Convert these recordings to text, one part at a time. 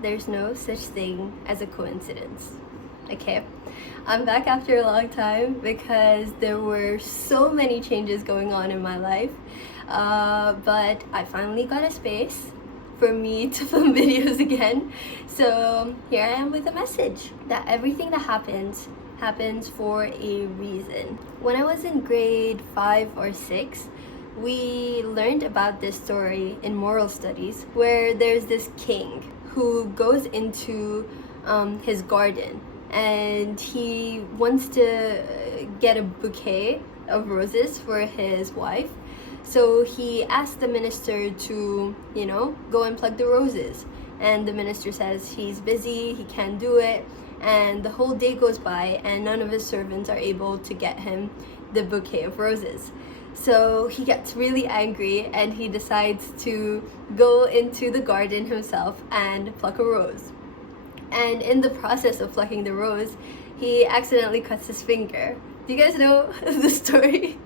there's no such thing as a coincidence. Okay, I'm back after a long time because there were so many changes going on in my life, but I finally got a space for me to film videos again. So here I am with a message that everything that happens for a reason. When I was in grade 5 or 6, we learned about this story in moral studies where there's this king who goes into his garden and he wants to get a bouquet of roses for his wife. So he asks the minister to, go and pluck the roses. And the minister says he's busy, he can't do it. And the whole day goes by and none of his servants are able to get him the bouquet of roses. So he gets really angry and he decides to go into the garden himself and pluck a rose. And in the process of plucking the rose, he accidentally cuts his finger. Do you guys know the story?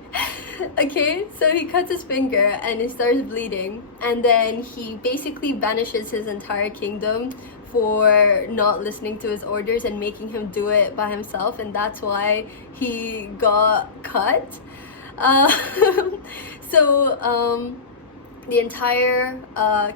Okay, so he cuts his finger and it starts bleeding, and then he basically banishes his entire kingdom for not listening to his orders and making him do it by himself, and that's why he got cut. The entire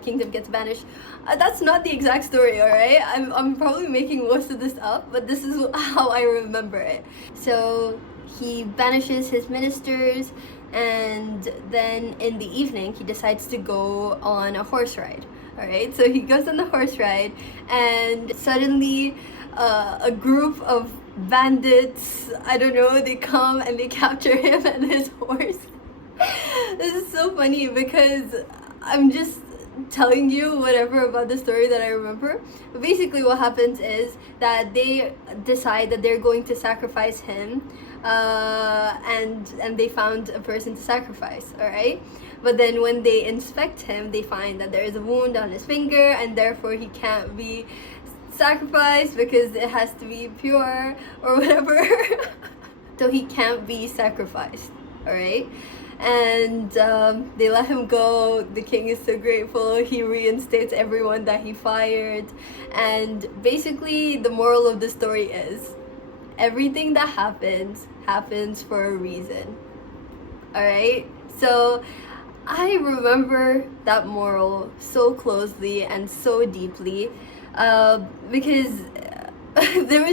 kingdom gets banished. That's not the exact story, alright? I'm probably making most of this up, but this is how I remember it. So he banishes his ministers, and then in the evening he decides to go on a horse ride. Alright, so he goes on the horse ride, and suddenly a group of bandits, I don't know, they come and they capture him and his horse. This is so funny because I'm just telling you whatever about the story that I remember. But basically what happens is that they decide that they're going to sacrifice him, and they found a person to sacrifice, alright? But then when they inspect him, they find that there is a wound on his finger and therefore he can't be sacrificed because it has to be pure or whatever. So he can't be sacrificed, alright? And they let him go. The king is so grateful. He reinstates everyone that he fired. And basically the moral of the story is everything that happens for a reason. Alright? So I remember that moral so closely and so deeply because there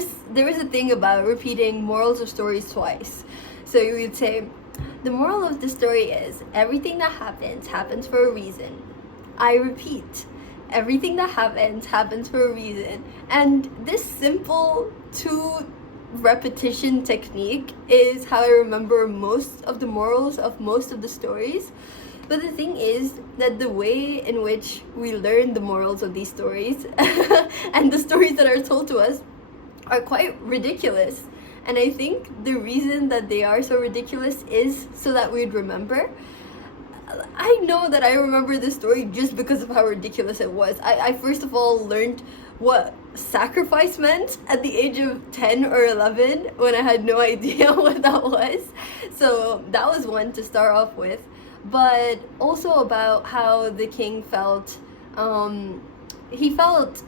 was a thing about repeating morals of stories twice. So you would say, the moral of the story is everything that happens for a reason. I repeat, everything that happens for a reason. And this simple 2 repetition technique is how I remember most of the morals of most of the stories. But the thing is that the way in which we learn the morals of these stories and the stories that are told to us are quite ridiculous. And I think the reason that they are so ridiculous is so that we'd remember. I know that I remember this story just because of how ridiculous it was. I first of all learned what sacrifice meant at the age of 10 or 11 when I had no idea what that was. So that was one to start off with. But also about how the king felt, he felt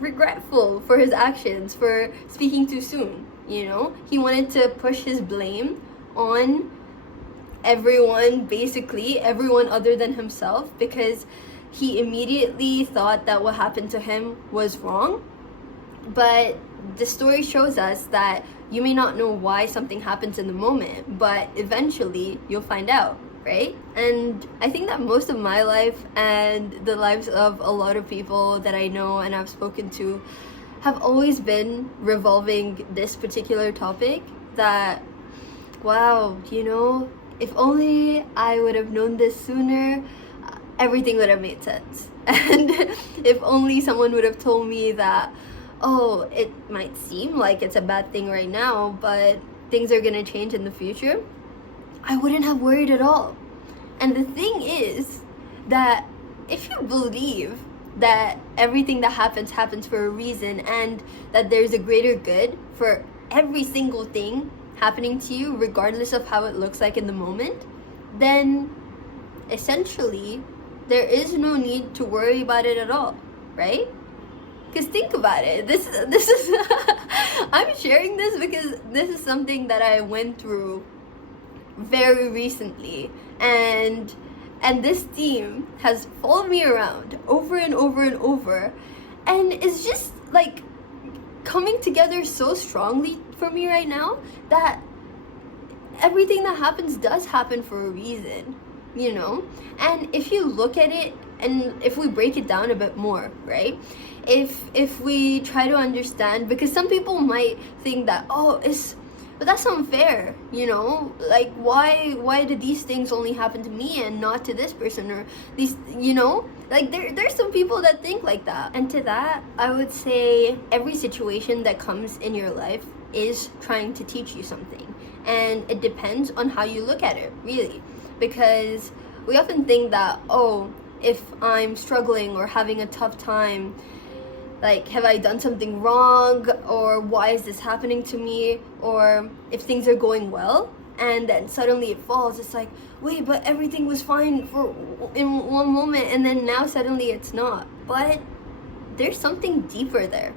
regretful for his actions, for speaking too soon. He wanted to push his blame on everyone, basically everyone other than himself, because he immediately thought that what happened to him was wrong. But the story shows us that you may not know why something happens in the moment, but eventually you'll find out, right? And I think that most of my life and the lives of a lot of people that I know and I've spoken to have always been revolving this particular topic, that wow, if only I would have known this sooner, everything would have made sense. And if only someone would have told me that, oh, it might seem like it's a bad thing right now, but things are gonna change in the future, I wouldn't have worried at all. And the thing is that if you believe that everything that happens for a reason and that there's a greater good for every single thing happening to you, regardless of how it looks like in the moment, then essentially there is no need to worry about it at all, right? Because think about it. This is I'm sharing this because this is something that I went through very recently, and this theme has followed me around over and over and over, and it's just like coming together so strongly for me right now that everything that happens does happen for a reason, you know? And if you look at it, and if we break it down a bit more, right? If we try to understand, because some people might think that, but that's unfair, you know? Like, why did these things only happen to me and not to this person, or these, you know? Like, there's some people that think like that. And to that, I would say every situation that comes in your life is trying to teach you something. And it depends on how you look at it, really. Because we often think that, if I'm struggling or having a tough time, like, have I done something wrong, or why is this happening to me? Or if things are going well and then suddenly it falls, it's like, wait, but everything was fine in one moment, and then now suddenly it's not. But there's something deeper there.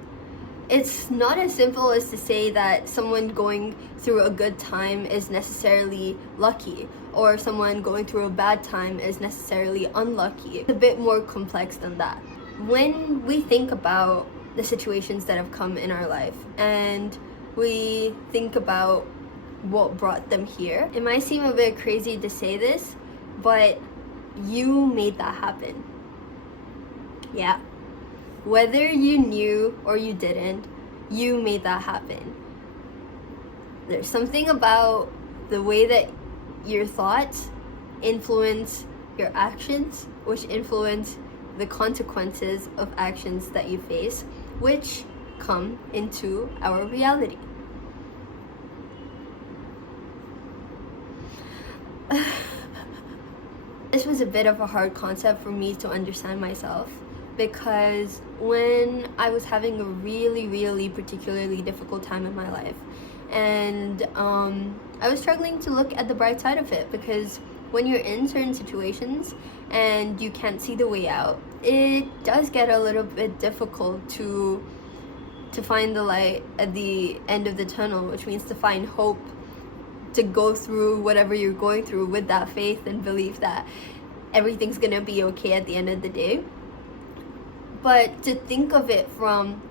It's not as simple as to say that someone going through a good time is necessarily lucky, or someone going through a bad time is necessarily unlucky. It's a bit more complex than that. When we think about the situations that have come in our life, and we think about what brought them here, it might seem a bit crazy to say this, but you made that happen. Yeah. Whether you knew or you didn't, you made that happen. There's something about the way that your thoughts influence your actions, which influence the consequences of actions that you face, which come into our reality. This was a bit of a hard concept for me to understand myself, because when I was having a really, really particularly difficult time in my life, and I was struggling to look at the bright side of it, because when you're in certain situations and you can't see the way out, it does get a little bit difficult to find the light at the end of the tunnel, which means to find hope, to go through whatever you're going through with that faith and belief that everything's gonna be okay at the end of the day. But to think of it from,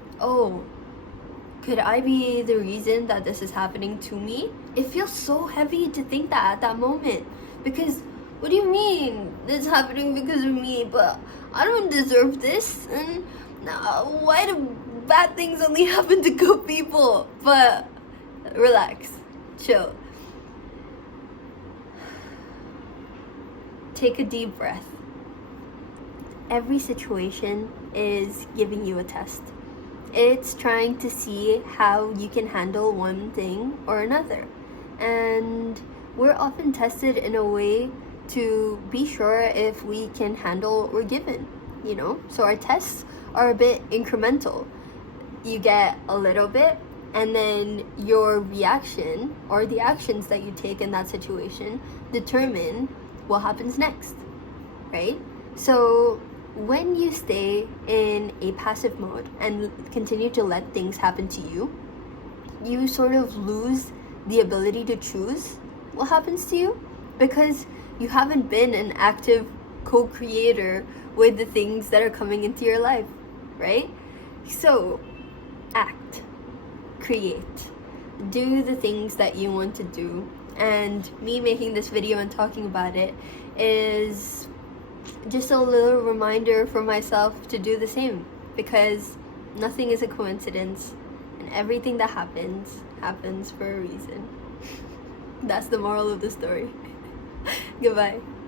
could I be the reason that this is happening to me? It feels so heavy to think that at that moment. Because, what do you mean this is happening because of me? But I don't deserve this. And why do bad things only happen to good people? But relax, chill. Take a deep breath. Every situation is giving you a test. It's trying to see how you can handle one thing or another. And we're often tested in a way to be sure if we can handle what we're given, you know? So our tests are a bit incremental. You get a little bit, and then your reaction or the actions that you take in that situation determine what happens next, right? So when you stay in a passive mode and continue to let things happen to you, you sort of lose the ability to choose what happens to you, because you haven't been an active co-creator with the things that are coming into your life, right? So act, create, do the things that you want to do. And me making this video and talking about it is just a little reminder for myself to do the same, because nothing is a coincidence, and everything that happens for a reason. That's the moral of the story. Goodbye.